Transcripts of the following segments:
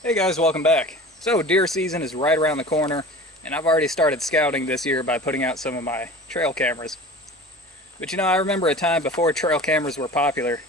Hey guys, welcome back. So deer season is right around the corner, and I've already started scouting this year by putting out some of my trail cameras. But I remember a time before trail cameras were popular.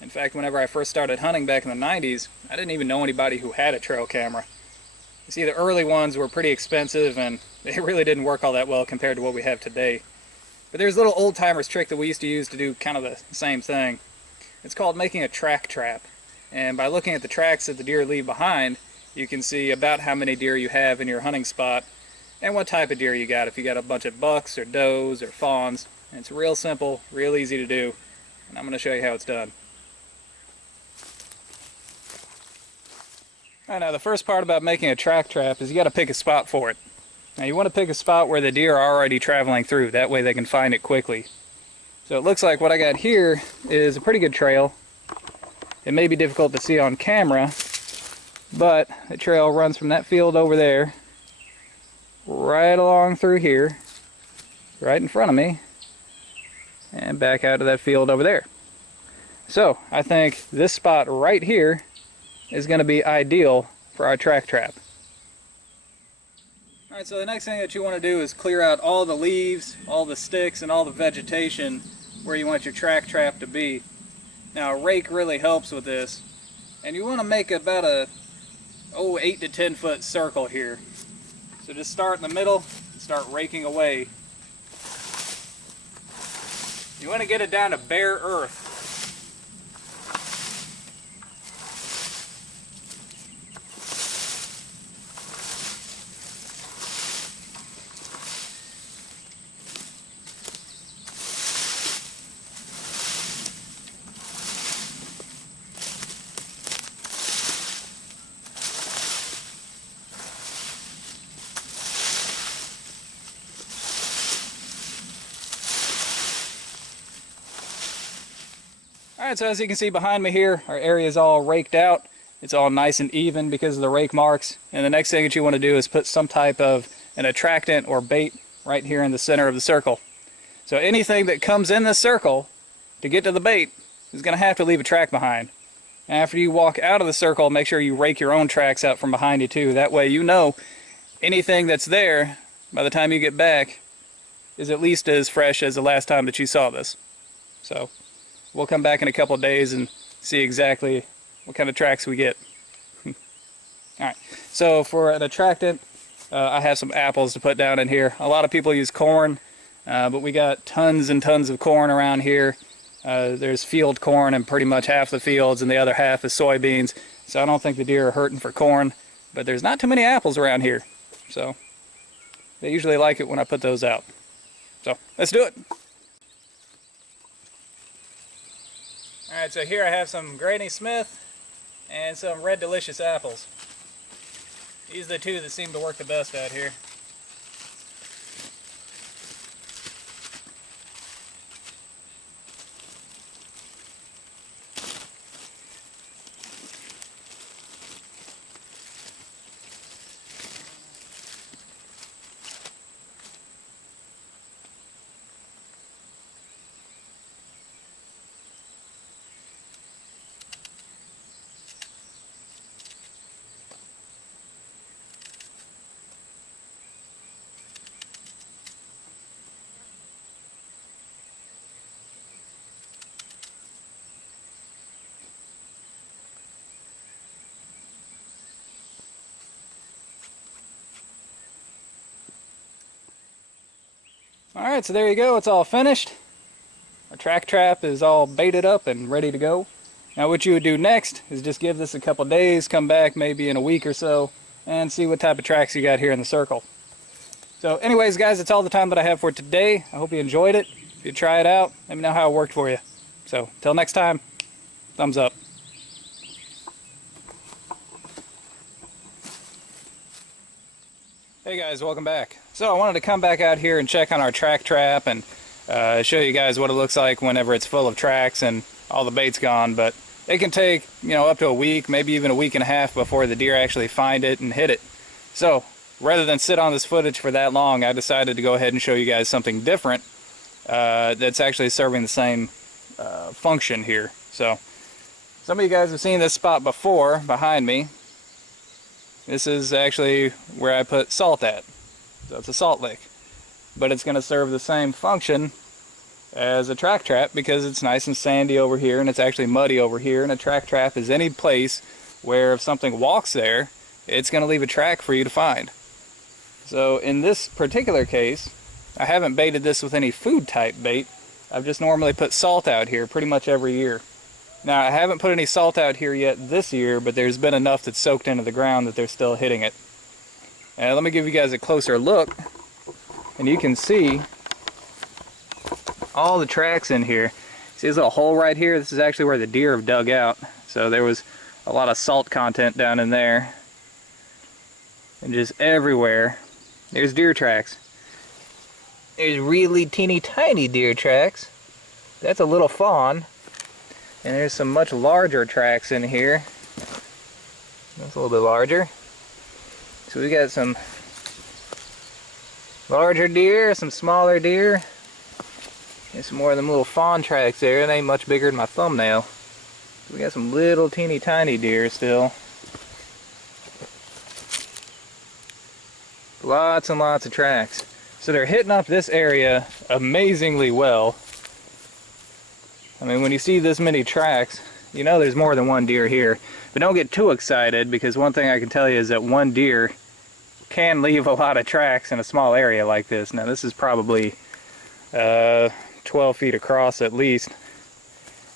In fact, whenever I first started hunting back in the 90s, I didn't even know anybody who had a trail camera. You see, the early ones were pretty expensive and they really didn't work all that well compared to what we have today. But there's a little old timers trick that we used to use to do kind of the same thing. It's called making a track trap. And by looking at the tracks that the deer leave behind, you can see about how many deer you have in your hunting spot and what type of deer you got. If you got a bunch of bucks or does or fawns. And it's real simple, real easy to do, and I'm going to show you how it's done. Alright, now the first part about making a track trap is you got to pick a spot for it. Now you want to pick a spot where the deer are already traveling through, that way they can find it quickly. So it looks like what I got here is a pretty good trail. It may be difficult to see on camera, but the trail runs from that field over there, right along through here, right in front of me, and back out to that field over there. So I think this spot right here is going to be ideal for our track trap. Alright, so the next thing that you want to do is clear out all the leaves, all the sticks, and all the vegetation where you want your track trap to be. Now a rake really helps with this, and you want to make about a 8 to 10 foot circle here. So just start in the middle and start raking away. You want to get it down to bare earth. Alright, so as you can see behind me here, our area is all raked out. It's all nice and even because of the rake marks. And the next thing that you want to do is put some type of an attractant or bait right here in the center of the circle. So anything that comes in the circle to get to the bait is going to have to leave a track behind. After you walk out of the circle, make sure you rake your own tracks out from behind you too. That way you know anything that's there by the time you get back is at least as fresh as the last time that you saw this. So we'll come back in a couple of days and see exactly what kind of tracks we get. Alright, so for an attractant, I have some apples to put down in here. A lot of people use corn, but we got tons and tons of corn around here. There's field corn in pretty much half the fields, and the other half is soybeans. So I don't think the deer are hurting for corn, but there's not too many apples around here. So they usually like it when I put those out. So let's do it. Alright, so here I have some Granny Smith and some Red Delicious apples. These are the two that seem to work the best out here. Alright, so there you go, it's all finished. Our track trap is all baited up and ready to go. Now what you would do next is just give this a couple days, come back maybe in a week or so, and see what type of tracks you got here in the circle. So anyways guys, that's all the time that I have for today. I hope you enjoyed it. If you try it out, let me know how it worked for you. So, till next time, thumbs up. Hey guys, welcome back. So I wanted to come back out here and check on our track trap and show you guys what it looks like whenever it's full of tracks and all the bait's gone. But it can take, up to a week, maybe even a week and a half before the deer actually find it and hit it. So rather than sit on this footage for that long, I decided to go ahead and show you guys something different that's actually serving the same function here. So some of you guys have seen this spot before behind me. This is actually where I put salt at. So it's a salt lick. But it's going to serve the same function as a track trap because it's nice and sandy over here and it's actually muddy over here. And a track trap is any place where if something walks there, it's going to leave a track for you to find. So in this particular case, I haven't baited this with any food type bait. I've just normally put salt out here pretty much every year. Now I haven't put any salt out here yet this year, but there's been enough that's soaked into the ground that they're still hitting it. And let me give you guys a closer look, and you can see all the tracks in here. See this little hole right here? This is actually where the deer have dug out. So there was a lot of salt content down in there. And just everywhere, there's deer tracks. There's really teeny tiny deer tracks. That's a little fawn. And there's some much larger tracks in here. That's a little bit larger. So we got some larger deer, some smaller deer. And some more of them little fawn tracks there. It ain't much bigger than my thumbnail. We got some little teeny tiny deer still. Lots and lots of tracks. So they're hitting up this area amazingly well. I mean, when you see this many tracks, you know there's more than one deer here. But don't get too excited, because one thing I can tell you is that one deer can leave a lot of tracks in a small area like this. Now this is probably 12 feet across at least.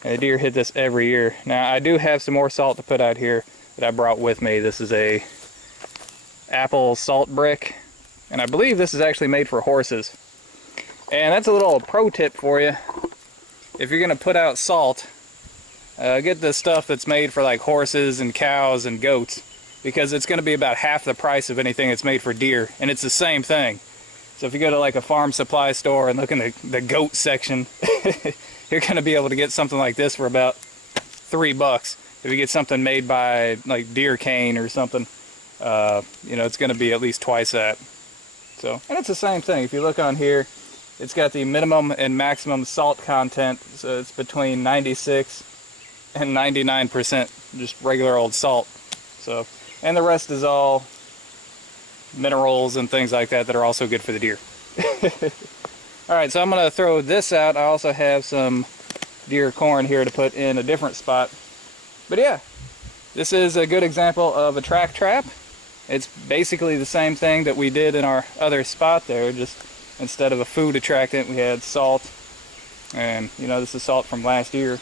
And the deer hit this every year. Now I do have some more salt to put out here that I brought with me. This is a apple salt brick. And I believe this is actually made for horses. And that's a little pro tip for you. If you're going to put out salt, get the stuff that's made for like horses and cows and goats, because it's going to be about half the price of anything that's made for deer, and it's the same thing. So if you go to like a farm supply store and look in the goat section, you're going to be able to get something like this for about $3. If you get something made by like deer cane or something, you know, it's going to be at least twice that. So, and it's the same thing. If you look on here, it's got the minimum and maximum salt content, so it's between 96 and 99% just regular old salt. So, and the rest is all minerals and things like that that are also good for the deer. Alright, so I'm going to throw this out. I also have some deer corn here to put in a different spot. But yeah, this is a good example of a track trap. It's basically the same thing that we did in our other spot there, just instead of a food attractant we had salt. And you know, this is salt from last year.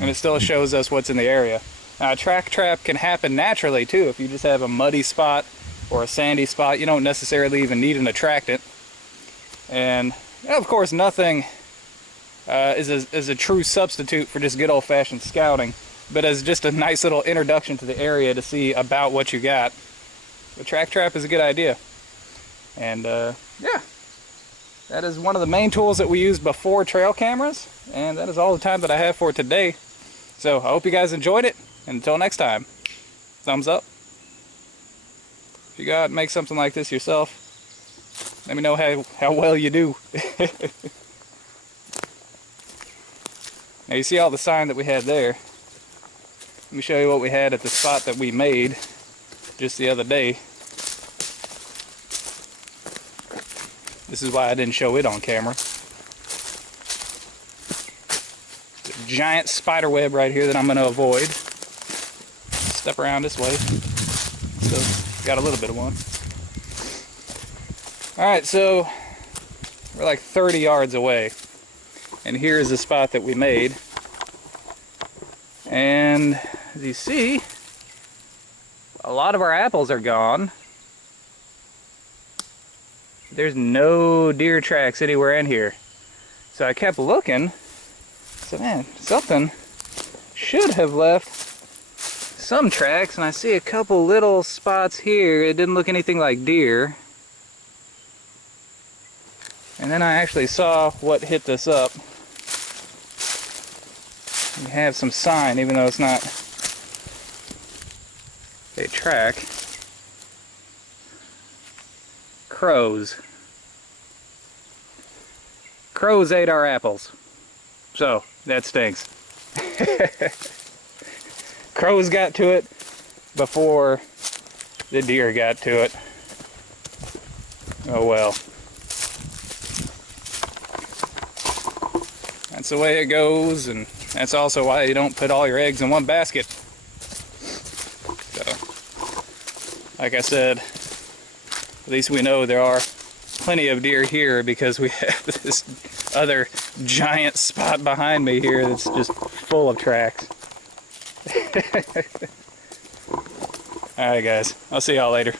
And it still shows us what's in the area. Now a track trap can happen naturally too. If you just have a muddy spot or a sandy spot, you don't necessarily even need an attractant. And of course nothing is a true substitute for just good old-fashioned scouting. But as just a nice little introduction to the area to see about what you got, the track trap is a good idea. And yeah, that is one of the main tools that we used before trail cameras, and that is all the time that I have for today. So I hope you guys enjoyed it, and until next time, thumbs up. If you go out and make something like this yourself, let me know how well you do. Now you see all the sign that we had there. Let me show you what we had at the spot that we made just the other day. This is why I didn't show it on camera. It's a giant spider web right here that I'm going to avoid. Step around this way. So, got a little bit of one. Alright, so we're like 30 yards away. And here is the spot that we made. And as you see, a lot of our apples are gone. There's no deer tracks anywhere in here. So I kept looking. So man, something should have left some tracks, and I see a couple little spots here. It didn't look anything like deer. And then I actually saw what hit this up. You have some sign, even though it's not a track. Crows. Crows ate our apples. So, that stinks. Crows got to it. before the deer got to it. Oh well. That's the way it goes, and that's also why you don't put all your eggs in one basket. So, like I said, at least we know there are plenty of deer here because we have this other giant spot behind me here that's just full of tracks. Alright guys, I'll see y'all later.